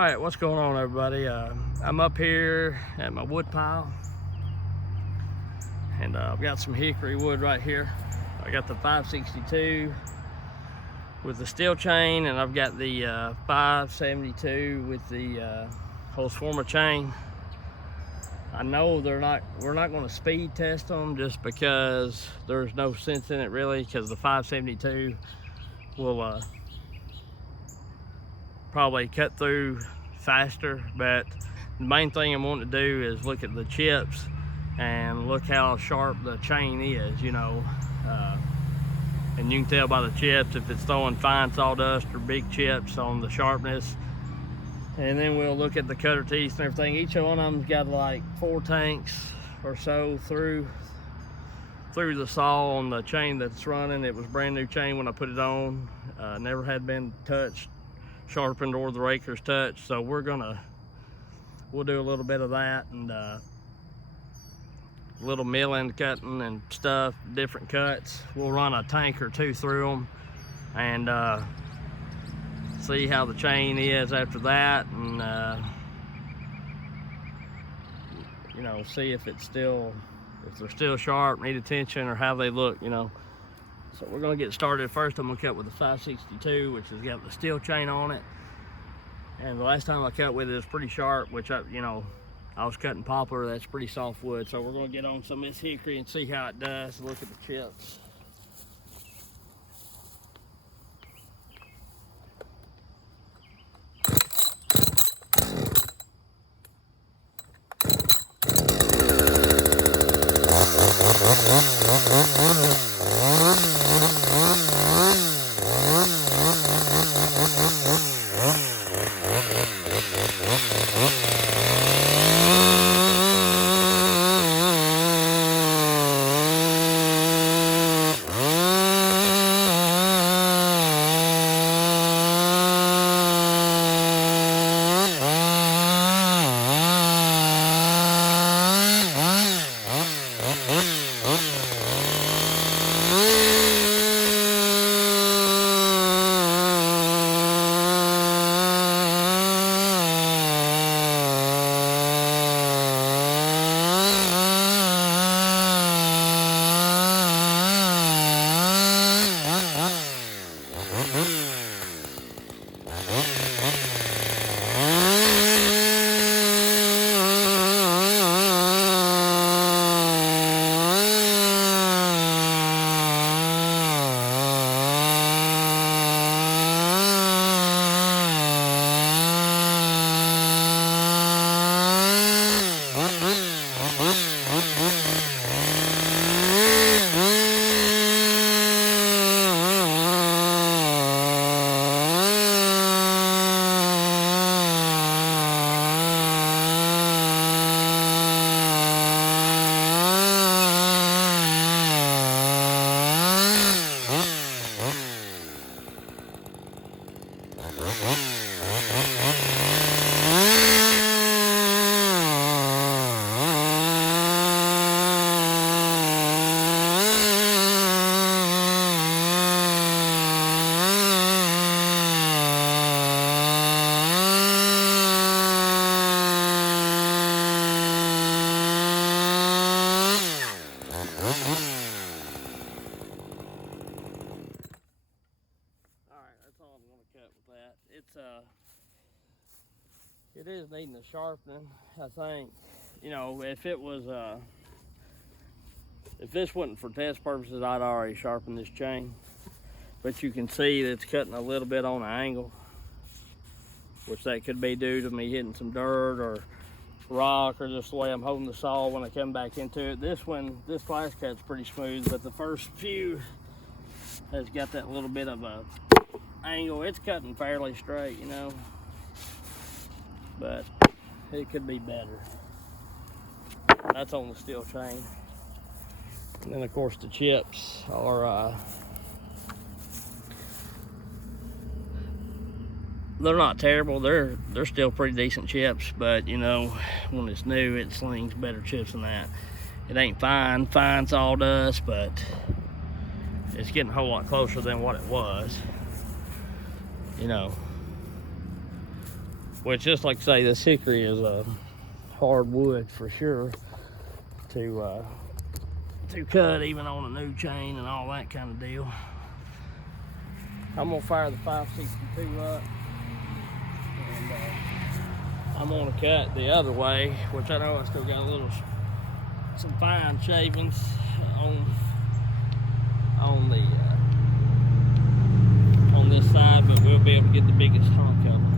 All right, what's going on, everybody? I'm up here at my wood pile, and I've got some hickory wood right here. I got the 562 with the steel chain, and I've got the 572 with the Holzfforma chain. I know we're not going to speed test them just because there's no sense in it really, because the 572 will probably cut through faster. But the main thing I'm wanting to do is look at the chips and look how sharp the chain is, you know. And you can tell by the chips if it's throwing fine sawdust or big chips on the sharpness. And then we'll look at the cutter teeth and everything. Each one of them's got like 4 tanks or so through the saw on the chain that's running. It was brand new chain when I put it on. Never had been touched, sharpened, or the raker's touched. So we'll do a little bit of that, and a little milling, cutting and stuff, different cuts. We'll run a tank or 2 through them and see how the chain is after that, and you know, see if they're still sharp, need attention, or how they look, you know. So we're gonna get started. First, I'm gonna cut with the 562, which has got the steel chain on it. And the last time I cut with it was pretty sharp, which I was cutting poplar. That's pretty soft wood. So we're gonna get on some of this hickory and see how it does. Look at the chips. It is needing a sharpening, I think. You know, if this wasn't for test purposes, I'd already sharpened this chain. But you can see that it's cutting a little bit on an angle, which that could be due to me hitting some dirt or rock, or just the way I'm holding the saw when I come back into it. This flash cut's pretty smooth, but the first few has got that little bit of a angle. It's cutting fairly straight, you know, but it could be better. That's on the steel chain. And then of course the chips are they're not terrible. They're still pretty decent chips, but you know, when it's new, it slings better chips than that. It ain't fine sawdust, but it's getting a whole lot closer than what it was, you know. which, just like I say, this hickory is a hard wood for sure to cut, even on a new chain and all that kind of deal. I'm gonna fire the 562 up, and I'm gonna cut the other way, which I know I still got some fine shavings on this side, but we'll be able to get the biggest hunk of them.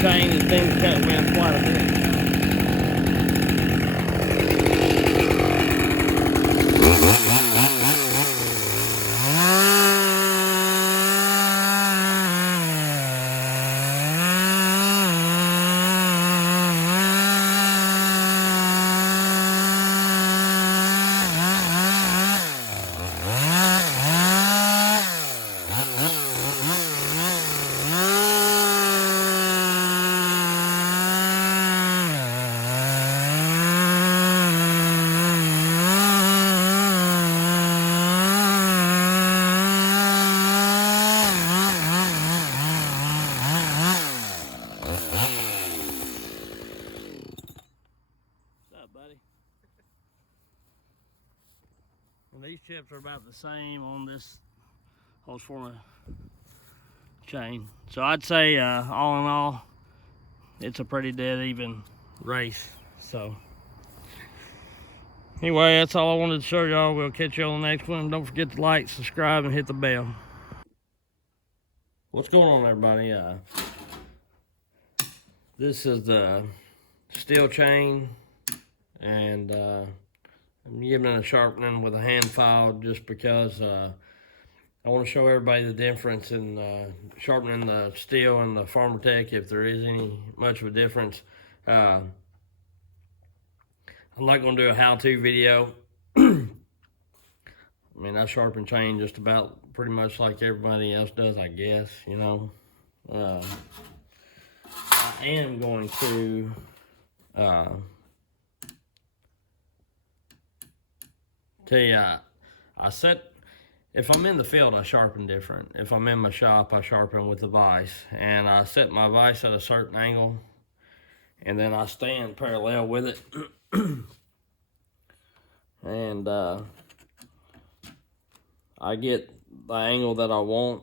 Chain and things cut around quite a bit. And these chips are about the same on this Holzfforma chain. So I'd say all in all, it's a pretty dead even race. So anyway, that's all I wanted to show y'all. We'll catch you on the next one. Don't forget to like, subscribe, and hit the bell. What's going on, everybody? This is the steel chain, and I'm giving it a sharpening with a hand file just because I want to show everybody the difference in sharpening the steel and the Farmer Tech, if there is any much of a difference. I'm not going to do a how-to video. I mean, I sharpen chain just about pretty much like everybody else does, I guess, you know. I am going to tell you, if I'm in the field, I sharpen different. If I'm in my shop, I sharpen with the vise. And I set my vise at a certain angle, and then I stand parallel with it. And I get the angle that I want.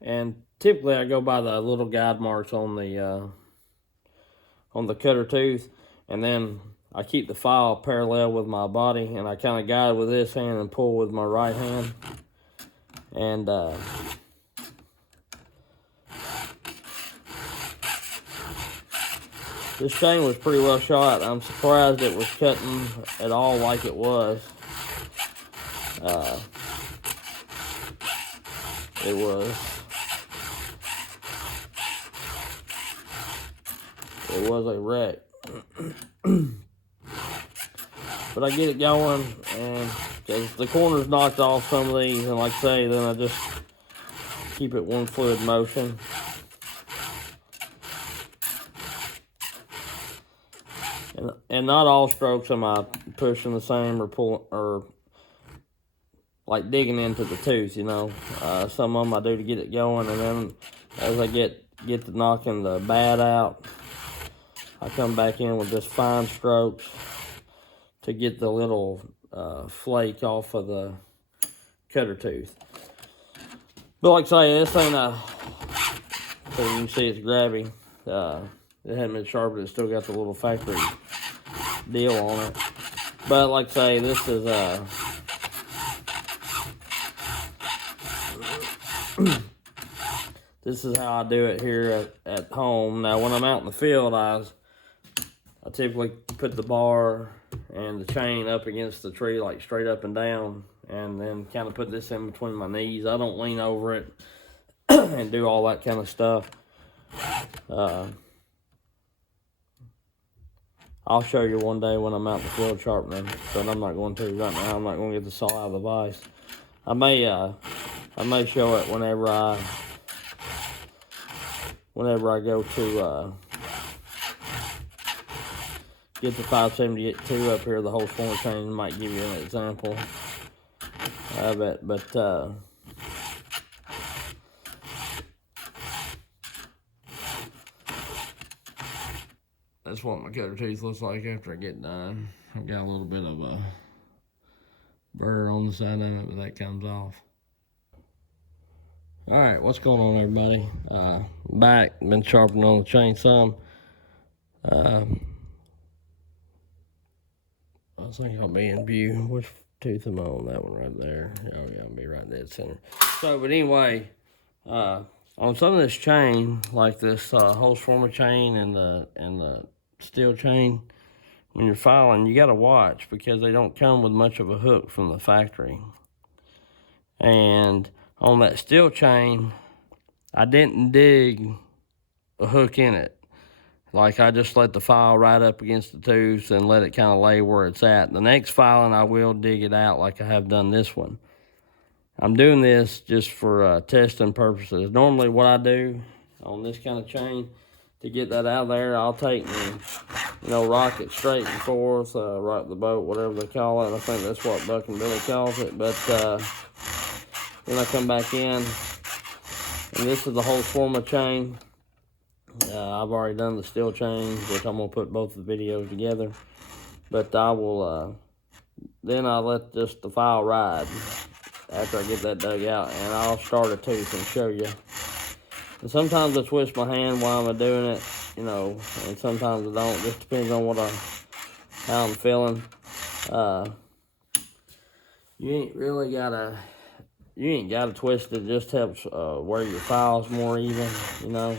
And typically I go by the little guide marks on the cutter tooth, and then I keep the file parallel with my body, and I kind of guide with this hand and pull with my right hand. And this chain was pretty well shot. I'm surprised it was cutting at all like it was. It was a wreck. But I get it going, and because the corners knocked off some of these, and like I say, then I just keep it one fluid motion. And not all strokes am I pushing the same or pulling or like digging into the tooth, you know. Some of them I do to get it going, and then as I get to knocking the bad out, I come back in with just fine strokes to get the little flake off of the cutter tooth. But like I say, this ain't so you can see it's grabby. It hadn't been sharpened, it's still got the little factory deal on it. But like I say, this is this is how I do it here at home. Now when I'm out in the field, I typically put the bar and the chain up against the tree, like straight up and down, and then kind of put this in between my knees. I don't lean over it and do all that kind of stuff. I'll show you one day when I'm out in the field sharpening, but I'm not going to right now. I'm not going to get the saw out of the vise. I may show it whenever I go to get the 572 up here, the Holzfforma chain. Might give you an example of it, but that's what my cutter tooth looks like after I get done. I've got a little bit of a burr on the side of it, but that comes off. All right, what's going on, everybody? Back, been sharpening on the chain some. I think I'll be in view. Which tooth am I on? That one right there. Oh yeah, I'll be right dead center. So, but anyway, on some of this chain, like this Holzfforma chain and the steel chain, when you're filing, you got to watch because they don't come with much of a hook from the factory. And on that steel chain, I didn't dig a hook in it. Like, I just let the file right up against the tooth and let it kind of lay where it's at. The next filing, I will dig it out like I have done this one. I'm doing this just for testing purposes. Normally what I do on this kind of chain, to get that out of there, I'll take and, rock it straight and forth, rock the boat, whatever they call it. I think that's what Buck and Billy calls it. But then I come back in, and this is the Holzfforma chain. I've already done the steel chain, which I'm going to put both of the videos together. But I will, then I let just the file ride after I get that dug out, and I'll start a tooth and show you. And sometimes I twist my hand while I'm doing it, and sometimes I don't. Just depends on how I'm feeling. You ain't really gotta twist it. It just helps wear your files more even, like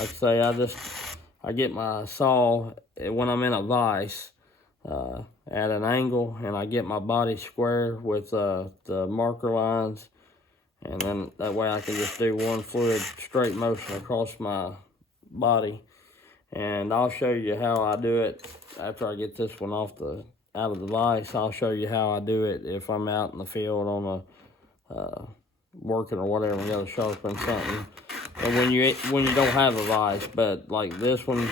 I say, I get my saw when I'm in a vise at an angle, and I get my body square with the marker lines, and then that way I can just do one fluid straight motion across my body. And I'll show you how I do it after I get this one out of the vise. I'll show you how I do it if I'm out in the field on a working or whatever and got to sharpen something. And when you don't have a vise, but like this one,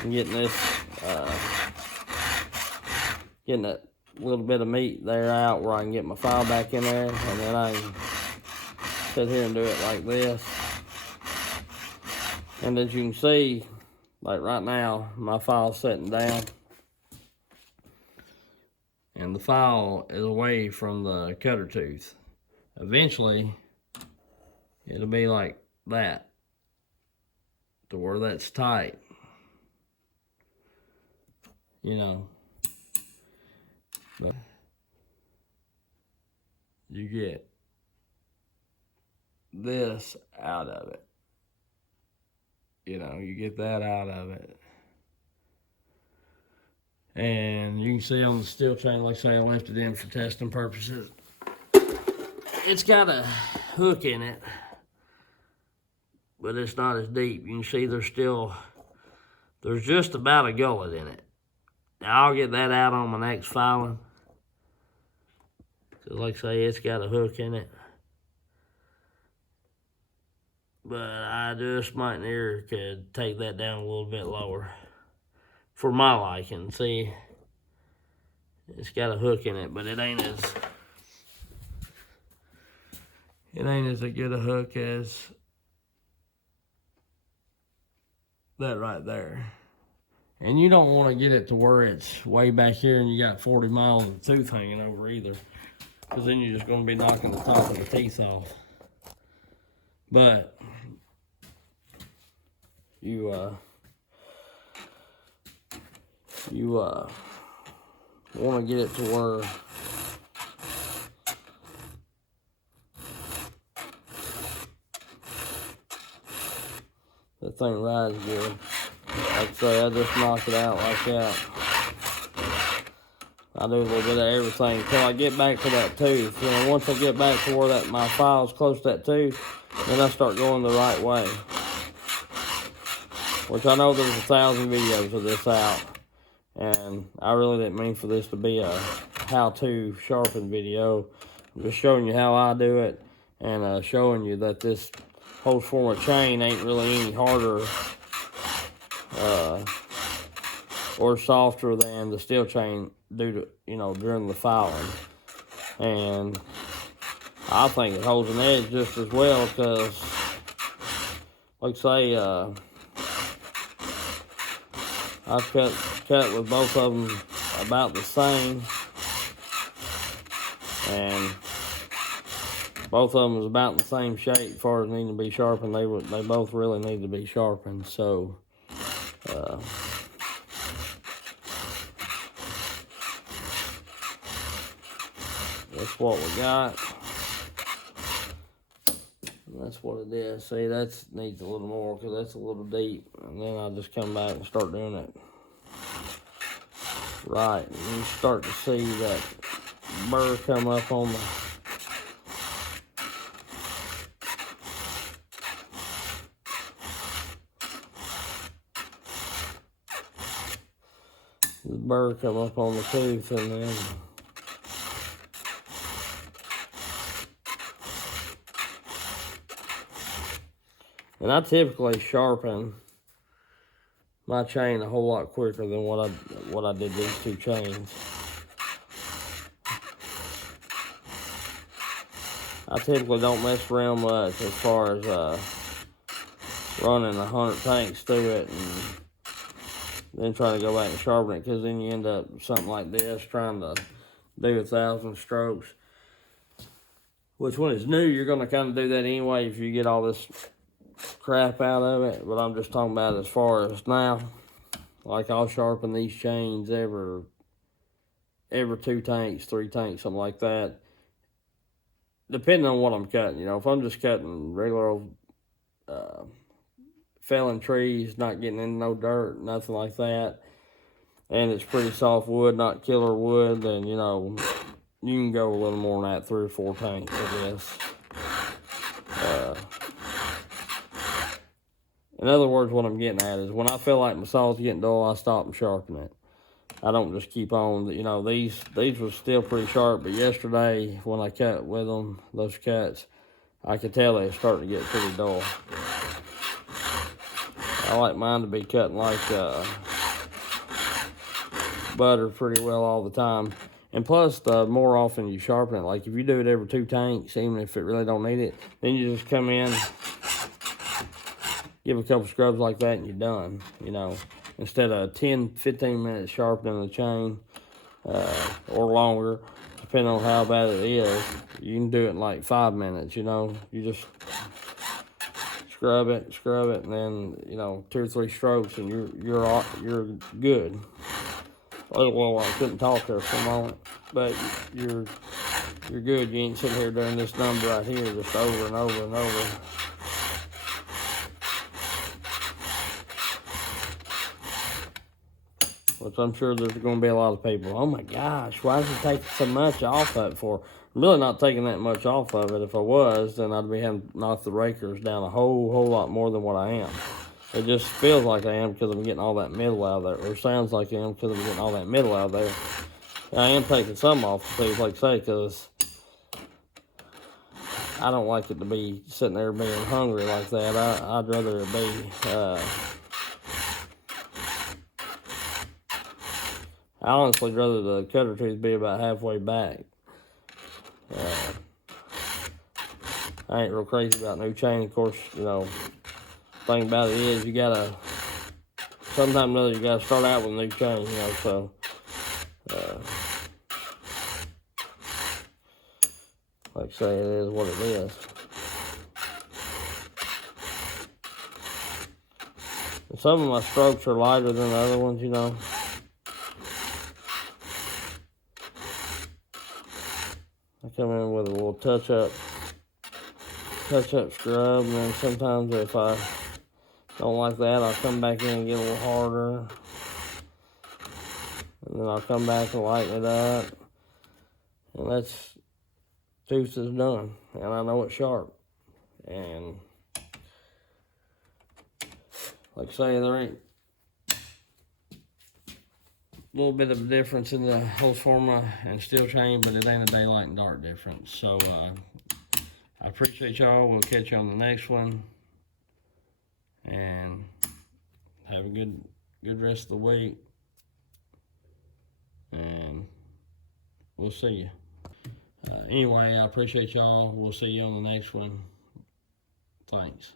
I'm getting this, getting that little bit of meat there out where I can get my file back in there, and then I can sit here and do it like this. And as you can see, like right now, my file's sitting down, and the file is away from the cutter tooth. Eventually, it'll be like that, to where that's tight, But you get this out of it. You get that out of it. And you can see on the steel chain, like I say, I left it in for testing purposes. It's got a hook in it, but it's not as deep. You can see there's just about a gullet in it. Now I'll get that out on my next filing. So like I say, it's got a hook in it. but I just might near could take that down a little bit lower for my liking. See, it's got a hook in it, but it ain't as good a hook as that right there. And you don't want to get it to where it's way back here and you got 40 miles of tooth hanging over either, because then you're just going to be knocking the top of the teeth off. But you want to get it to where that thing rides good. Like I say, I just knock it out like that. I do a little bit of everything until I get back to that tooth. And once I get back to where that my file's close to that tooth, then I start going the right way. Which I know there's 1,000 videos of this out. And I really didn't mean for this to be a how-to sharpen video. I'm just showing you how I do it. And showing you that this Holzfforma chain ain't really any harder or softer than the steel chain due to, during the filing. And I think it holds an edge just as well, because like say I cut with both of them about the same, and both of them is about the same shape as far as needing to be sharpened. They both really need to be sharpened. So that's what we got. And that's what it is. See, that needs a little more because that's a little deep. And then I'll just come back and start doing it right. And you start to see that burr come up on the burr come up on the tooth, and then I typically sharpen my chain a whole lot quicker than what I did these two chains. I typically don't mess around much as far as running 100 tanks through it and then trying to go back and sharpen it, because then you end up something like this, trying to do 1,000 strokes. Which when it's new, you're going to kind of do that anyway if you get all this crap out of it. But I'm just talking about as far as now. Like I'll sharpen these chains every 2 tanks, 3 tanks, something like that. Depending on what I'm cutting. If I'm just cutting regular old felling trees, not getting into no dirt, nothing like that, and it's pretty soft wood, not killer wood, then you can go a little more than that, 3 or 4 tanks, I guess. In other words, what I'm getting at is when I feel like my saw's getting dull, I stop and sharpen it. I don't just keep on. These were still pretty sharp, but yesterday when I cut with them, those cuts, I could tell they were starting to get pretty dull. I like mine to be cutting like butter pretty well all the time. And plus, the more often you sharpen it, like if you do it every 2 tanks, even if it really don't need it, then you just come in, give a couple scrubs like that, and you're done, Instead of 10, 15 minutes sharpening the chain, or longer, depending on how bad it is, you can do it in like 5 minutes, You just scrub it, and then 2 or 3 strokes, and you're good. Well, I couldn't talk there for a moment, but you're good. You ain't sitting here doing this number right here just over and over and over. Which I'm sure there's going to be a lot of people, oh my gosh, why is he taking so much off of it for? I'm really not taking that much off of it. If I was, then I'd be having to knock the rakers down a whole lot more than what I am. It just feels like I am because I'm getting all that middle out of there, or sounds like I am because I'm getting all that middle out of there. I am taking some off the teeth, like I say, because I don't like it to be sitting there being hungry like that. I'd rather it be, I honestly rather the cutter tooth be about halfway back. I ain't real crazy about new chain. Of course, you know, thing about it is you gotta, sometime or another you gotta start out with a new chain, you know, so, like I say, it is what it is. And some of my strokes are lighter than the other ones, you know. I come in with a little touch-up scrub, and then sometimes if I don't like that, I'll come back in and get a little harder. And then I'll come back and lighten it up. And that's, tooth is done. And I know it's sharp. And like I say, there ain't a little bit of a difference in the Holzfforma and steel chain, but it ain't a daylight and dark difference. So I appreciate y'all. We'll catch you on the next one. And have a good rest of the week. And we'll see you. Anyway, I appreciate y'all. We'll see you on the next one. Thanks.